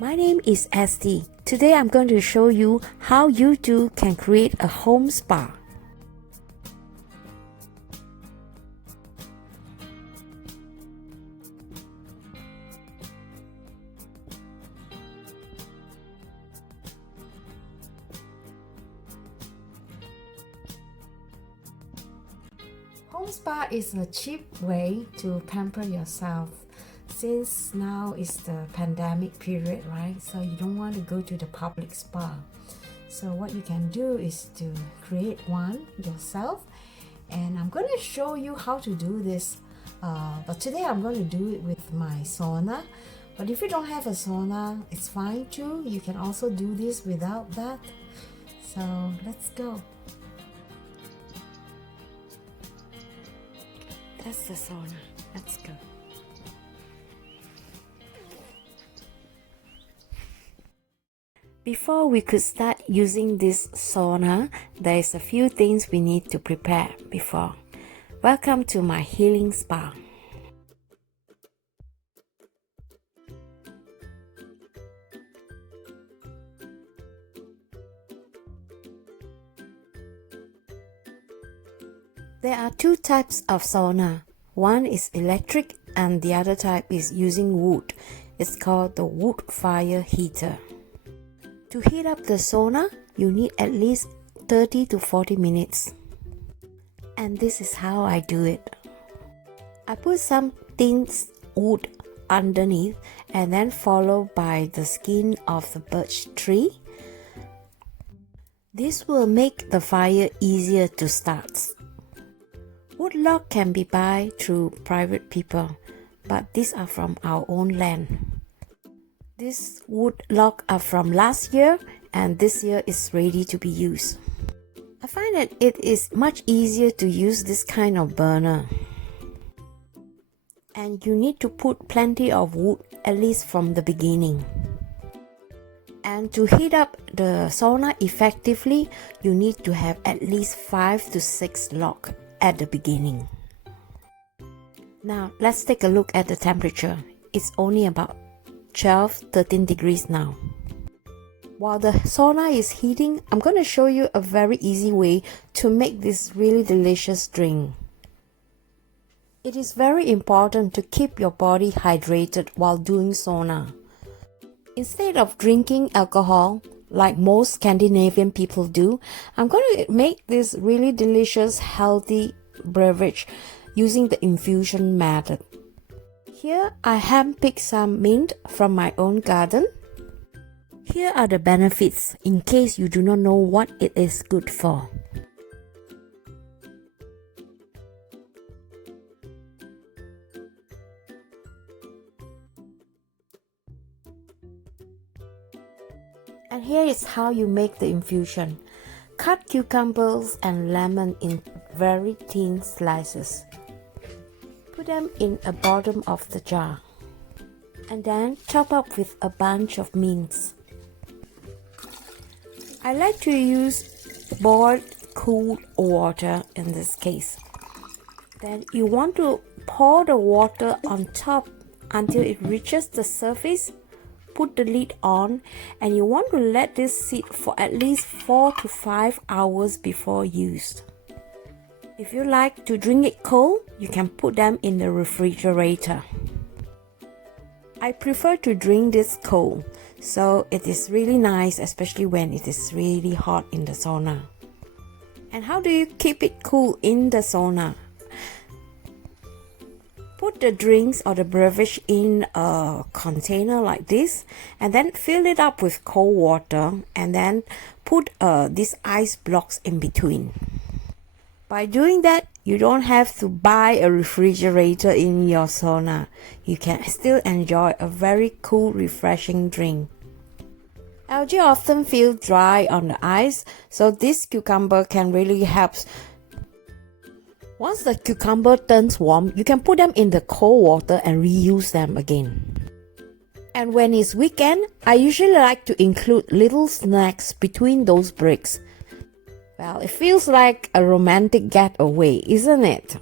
My name is Esti. Today I'm going to show you how you too can create a home spa. Home spa is a cheap way to pamper yourself. Since now is the pandemic period, right? So you don't want to go to the public spa. So what you can do is to create one yourself. And I'm going to show you how to do this. But today I'm going to do it with my sauna. But if you don't have a sauna, it's fine too. You can also do this without that. So let's go. That's the sauna. Let's go. Before we could start using this sauna, there is a few things we need to prepare before. Welcome to my healing spa. There are two types of sauna. One is electric and the other type is using wood. It's called the wood fire heater. To heat up the sauna, you need at least 30 to 40 minutes. And this is how I do it. I put some thin wood underneath and then followed by the skin of the birch tree. This will make the fire easier to start. Wood log can be bought through private people, but these are from our own land. These wood log are from last year and this year is ready to be used. I find that it is much easier to use this kind of burner. And you need to put plenty of wood at least from the beginning. And to heat up the sauna effectively, you need to have at least 5 to 6 logs at the beginning. Now let's take a look at the temperature. It's only about 12-13 degrees now. While the sauna is heating, I'm going to show you a very easy way to make this really delicious drink. It is very important to keep your body hydrated while doing sauna. Instead of drinking alcohol, like most Scandinavian people do, I'm going to make this really delicious, healthy beverage using the infusion method. Here I handpicked some mint from my own garden. Here are the benefits in case you do not know what it is good for. And here is how you make the infusion. Cut cucumbers and lemon in very thin slices. Put them in the bottom of the jar. And then top up with a bunch of mints. I like to use boiled cool water in this case. Then you want to pour the water on top until it reaches the surface. Put the lid on and you want to let this sit for at least 4 to 5 hours before use. If you like to drink it cold, you can put them in the refrigerator. I prefer to drink this cold, so it is really nice, especially when it is really hot in the sauna. And how do you keep it cool in the sauna? Put the drinks or the beverage in a container like this and then fill it up with cold water and then put these ice blocks in between. By doing that, you don't have to buy a refrigerator in your sauna. You can still enjoy a very cool, refreshing drink. Algae often feel dry on the ice, so this cucumber can really help. Once the cucumber turns warm, you can put them in the cold water and reuse them again. And when it's weekend, I usually like to include little snacks between those breaks. Well, it feels like a romantic getaway, isn't it?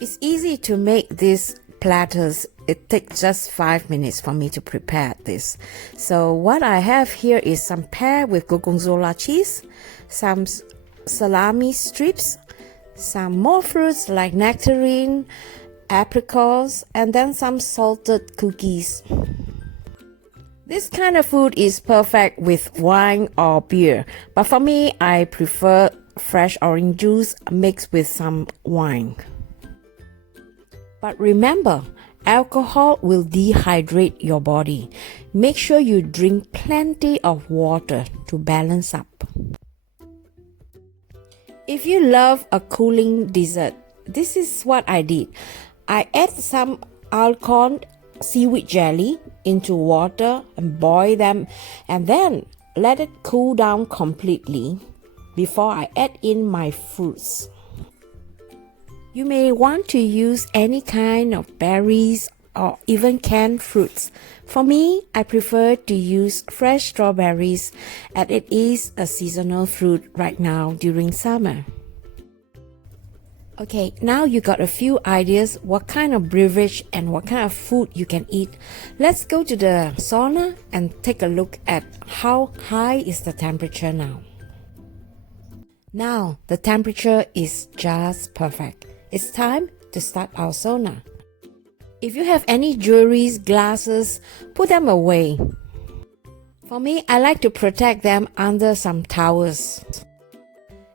It's easy to make this platters. It takes just 5 minutes for me to prepare this. So what I have here is some pear with gorgonzola cheese, some salami strips, some more fruits like nectarine, apricots, and then some salted cookies. This kind of food is perfect with wine or beer, but for me, I prefer fresh orange juice mixed with some wine. But remember, alcohol will dehydrate your body. Make sure you drink plenty of water to balance up. If you love a cooling dessert, this is what I did. I add some alcond seaweed jelly into water and boil them, and then let it cool down completely before I add in my fruits. You may want to use any kind of berries or even canned fruits. For me, I prefer to use fresh strawberries, as it is a seasonal fruit right now during summer. Okay, now you got a few ideas what kind of beverage and what kind of food you can eat. Let's go to the sauna and take a look at how high is the temperature now. Now, the temperature is just perfect. It's time to start our sauna. If you have any jewelries, glasses, put them away. For me, I like to protect them under some towels.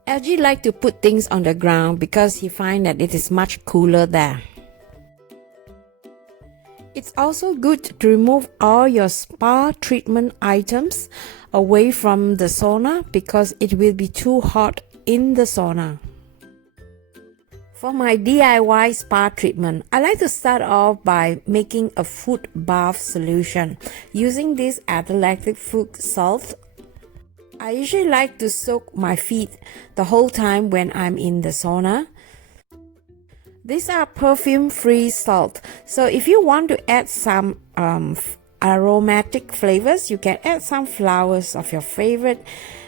LG like to put things on the ground because he finds that it is much cooler there. It's also good to remove all your spa treatment items away from the sauna because it will be too hot in the sauna. For my DIY spa treatment, I like to start off by making a foot bath solution using this lactic foot salt. I usually like to soak my feet the whole time when I'm in the sauna. These are perfume-free salt, so if you want to add some aromatic flavors, you can add some flowers of your favorite,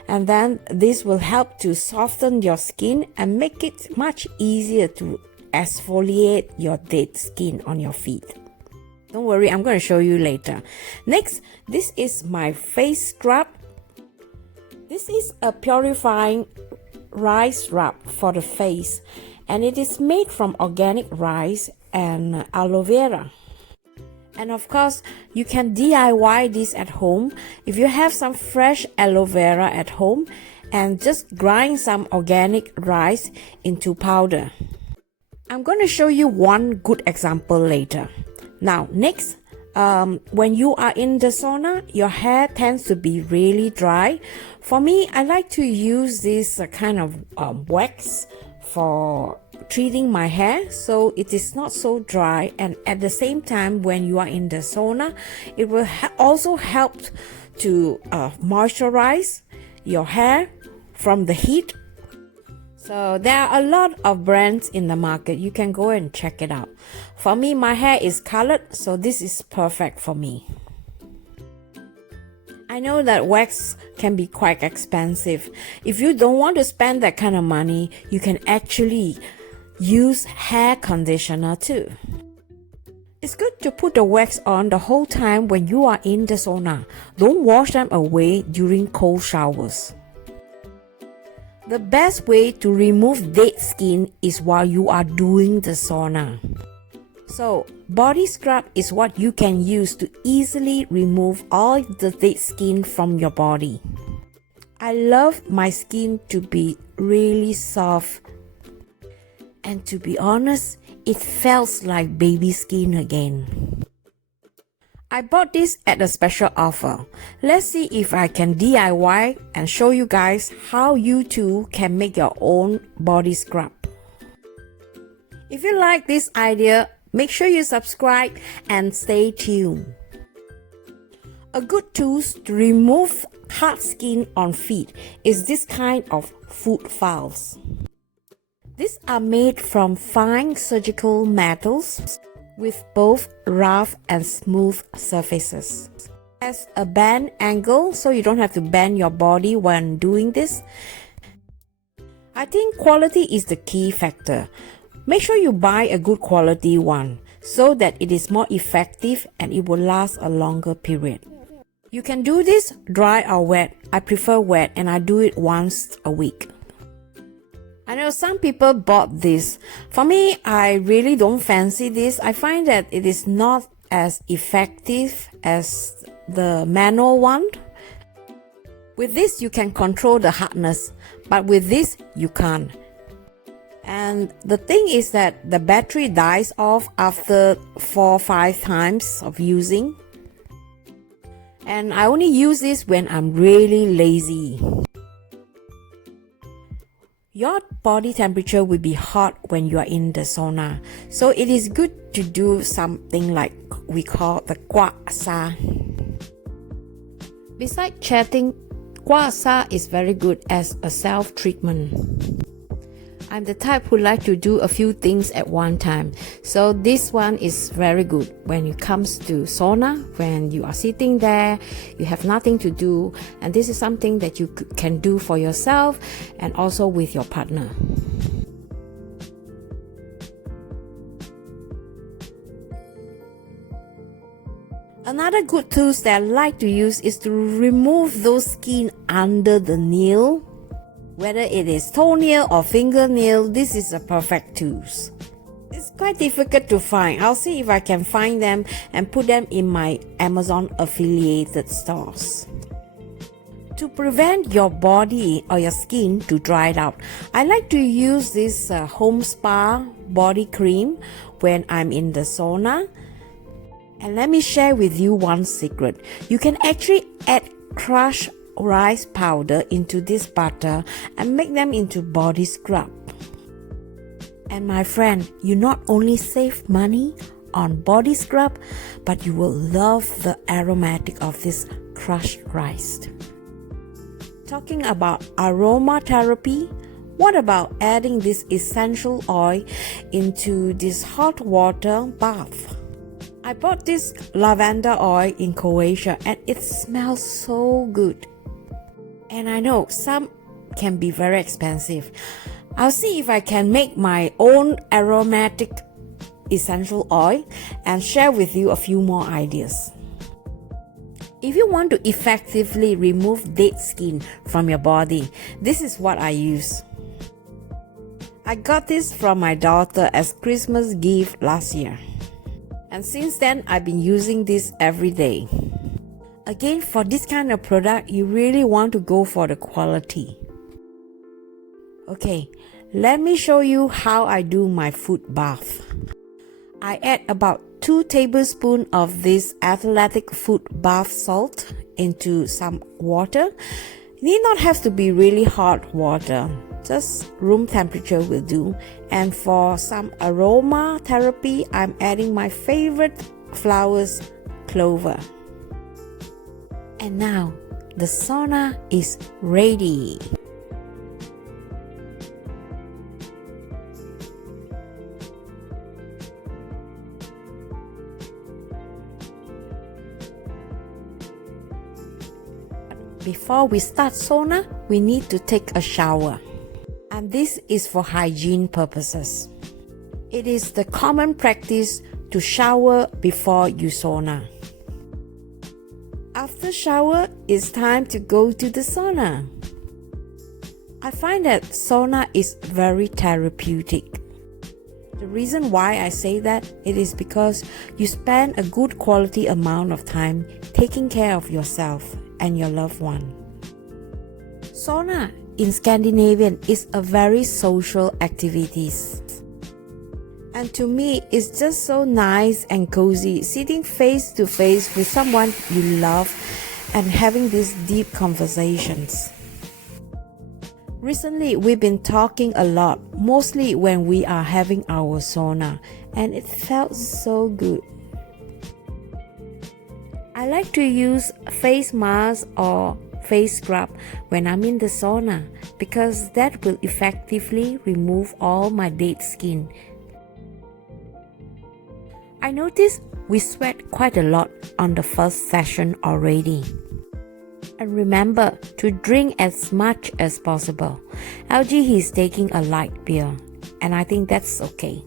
and then this will help to soften your skin and make it much easier to exfoliate your dead skin on your feet. Don't worry, I'm going to show you later. Next, this is my face scrub. This is a purifying rice rub for the face, and it is made from organic rice and aloe vera. And of course, you can DIY this at home. If you have some fresh aloe vera at home, and just grind some organic rice into powder. I'm going to show you one good example later. Now, next, when you are in the sauna, your hair tends to be really dry. For me, I like to use this kind of wax for treating my hair so it is not so dry, and at the same time when you are in the sauna, it will also help to moisturize your hair from the heat. So there are a lot of brands in the market. You can go and check it out. For me, my hair is colored, so this is perfect for me. I know that wax can be quite expensive. If you don't want to spend that kind of money, you can actually use hair conditioner too. It's good to put the wax on the whole time when you are in the sauna. Don't wash them away during cold showers. The best way to remove dead skin is while you are doing the sauna. So, body scrub is what you can use to easily remove all the dead skin from your body. I love my skin to be really soft. And to be honest, it feels like baby skin again. I bought this at a special offer. Let's see if I can DIY and show you guys how you too can make your own body scrub. If you like this idea, make sure you subscribe and stay tuned. A good tool to remove hard skin on feet is this kind of foot files. These are made from fine surgical metals with both rough and smooth surfaces. It has a bend angle so you don't have to bend your body when doing this. I think quality is the key factor. Make sure you buy a good quality one. so that it is more effective and it will last a longer period. You can do this dry or wet. I prefer wet and I do it once a week. I know some people bought this. For me, I really don't fancy this. I find that it is not as effective as the manual one. With this, you can control the hardness, but with this, you can't. And the thing is that the battery dies off after 4 or 5 times of using. And I only use this when I'm really lazy. Your body temperature will be hot when you are in the sauna. So it is good to do something like we call the sa. Besides chatting, sa is very good as a self-treatment. I'm the type who like to do a few things at one time. So this one is very good when it comes to sauna, when you are sitting there, you have nothing to do, and this is something that you can do for yourself and also with your partner. Another good tool that I like to use is to remove those skin under the nail. Whether it is toenail or fingernail, this is a perfect tool. It's quite difficult to find. I'll see if I can find them and put them in my Amazon affiliated stores. To prevent your body or your skin to dry out, I like to use this home spa body cream when I'm in the sauna. And let me share with you one secret. You can actually add crushed rice powder into this butter and make them into body scrub. And my friend, you not only save money on body scrub, but you will love the aromatic of this crushed rice. Talking about aromatherapy, what about adding this essential oil into this hot water bath? I bought this lavender oil in Croatia and it smells so good. And I know some can be very expensive. I'll see if I can make my own aromatic essential oil and share with you a few more ideas. If you want to effectively remove dead skin from your body, this is what I use. I got this from my daughter as Christmas gift last year. And since then, I've been using this every day. Again, for this kind of product, you really want to go for the quality. Okay, let me show you how I do my foot bath. I add about 2 tablespoons of this athletic foot bath salt into some water. It need not have to be really hot water. Just room temperature will do. And for some aroma therapy, I'm adding my favorite flowers, clover. And now, the sauna is ready. Before we start sauna, we need to take a shower. And this is for hygiene purposes. It is the common practice to shower before you sauna. After shower, it's time to go to the sauna. I find that sauna is very therapeutic. The reason why I say that, it is because you spend a good quality amount of time taking care of yourself and your loved one. Sauna in Scandinavian is a very social activity. And to me, it's just so nice and cozy sitting face to face with someone you love and having these deep conversations. Recently, we've been talking a lot, mostly when we are having our sauna, and it felt so good. I like to use face mask or face scrub when I'm in the sauna because that will effectively remove all my dead skin. I noticed we sweat quite a lot on the first session already. And remember to drink as much as possible. LG, he's taking a light beer, and I think that's okay.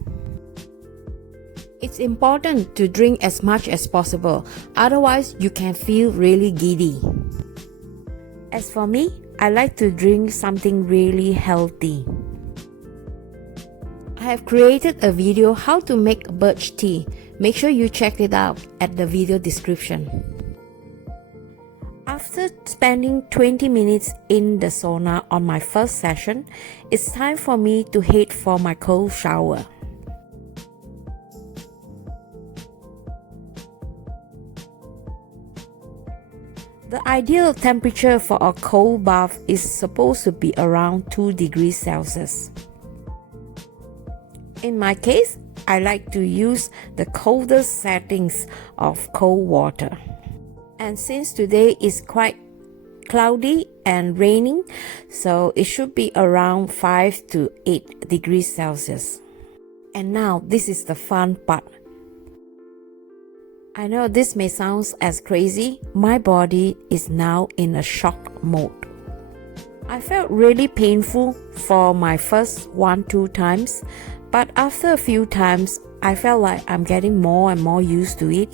It's important to drink as much as possible, otherwise you can feel really giddy. As for me, I like to drink something really healthy. I have created a video how to make birch tea. Make sure you check it out at the video description. After spending 20 minutes in the sauna on my first session, it's time for me to head for my cold shower. The ideal temperature for a cold bath is supposed to be around 2 degrees Celsius. In my case, I like to use the coldest settings of cold water. And since today is quite cloudy and raining, so it should be around 5 to 8 degrees Celsius. And now this is the fun part. I know this may sound as crazy. My body is now in a shock mode. I felt really painful for my first 1-2 times, but after a few times, I felt like I'm getting more and more used to it.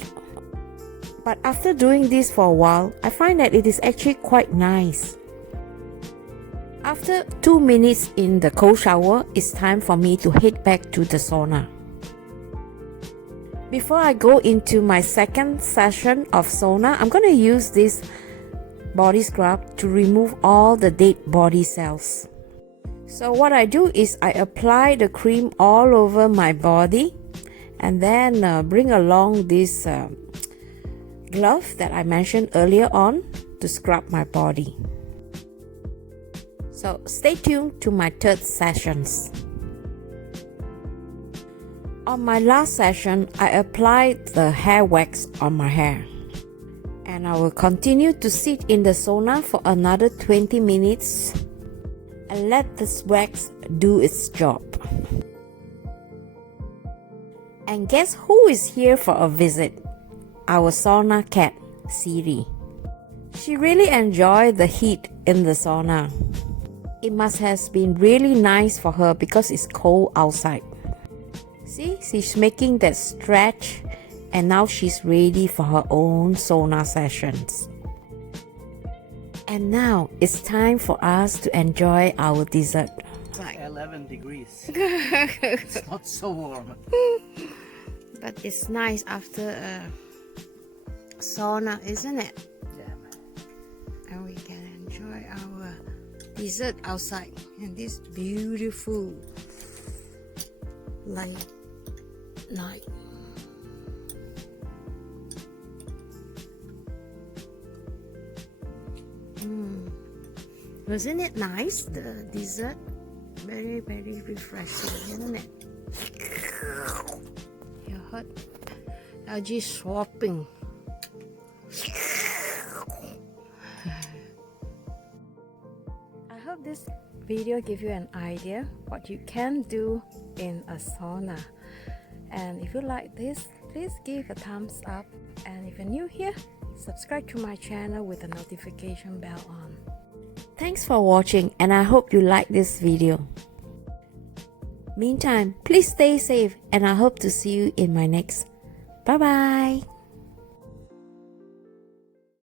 But after doing this for a while, I find that it is actually quite nice. After 2 minutes in the cold shower, it's time for me to head back to the sauna. Before I go into my second session of sauna, I'm going to use this body scrub to remove all the dead body cells. So what I do is I apply the cream all over my body and then bring along this glove that I mentioned earlier on to scrub my body. So stay tuned to my third sessions. On my last session, I applied the hair wax on my hair. And I will continue to sit in the sauna for another 20 minutes and let this wax do its job. And guess who is here for a visit? Our sauna cat, Siri. She really enjoyed the heat in the sauna. It must have been really nice for her because it's cold outside. See, she's making that stretch and now she's ready for her own sauna sessions. And now it's time for us to enjoy our dessert. It's like 11 degrees. It's not so warm. But it's nice after a sauna, isn't it? Yeah. And we can enjoy our dessert outside in this beautiful light night. Wasn't it nice, the dessert? Very, very refreshing, isn't it? You heard LG swapping. I hope this video give you an idea what you can do in a sauna. And if you like this, please give a thumbs up. And if you're new here, subscribe to my channel with the notification bell on. Thanks for watching and I hope you like this video. Meantime, please stay safe and I hope to see you in my next. Bye bye.